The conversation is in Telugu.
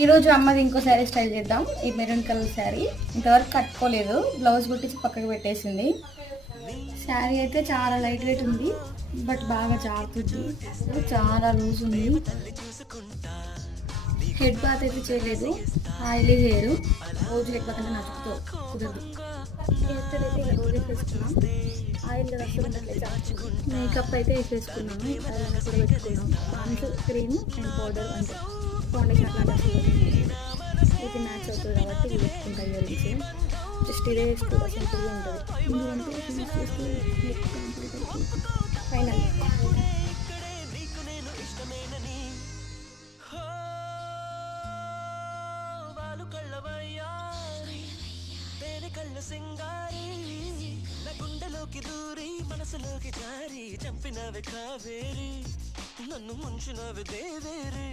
ఈరోజు అమ్మది ఇంకో శారీ స్టైల్ చేద్దాం. ఈ మెరూన్ కలర్ శారీ ఇంతవరకు కట్టుకోలేదు, బ్లౌజ్ కుట్టించి పక్కకు పెట్టేసింది. శారీ అయితే చాలా లైట్ వెయిట్ ఉంది, బట్ బాగా జారుతుంది, చాలా లూజ్ ఉంది. హెడ్ బాత్ అయితే చేయలేదు, ఆయిలీ హెయిర్. రోజు హెడ్ బాత్ అంటే నచ్చుతో కుదరదు. హెయిర్ అయితే ఇక రోజు వేసుకున్నాం, ఆయిల్ అసలు ఉన్నట్లయితే. మేకప్ అయితే వేసేసుకున్నాము, అలా కూడా పెట్టుకున్నాం. అంటూ క్రీమ్ అండ్ పౌడర్ అంటే ఫౌండేషన్ అట్లా ఇది మ్యాచ్ అవుతుంది కాబట్టి ఇది వేసుకుంటా. ఇయర్ జస్ట్ ఇదే వేసుకోవడం సింపుల్గా ఉంటుంది. ఫైనల్ సింగారి నా గుండెలోకి దూరి మనసులోకి జారి చంపినవి కావేరి నన్ను ముంచినవి దేవేరి.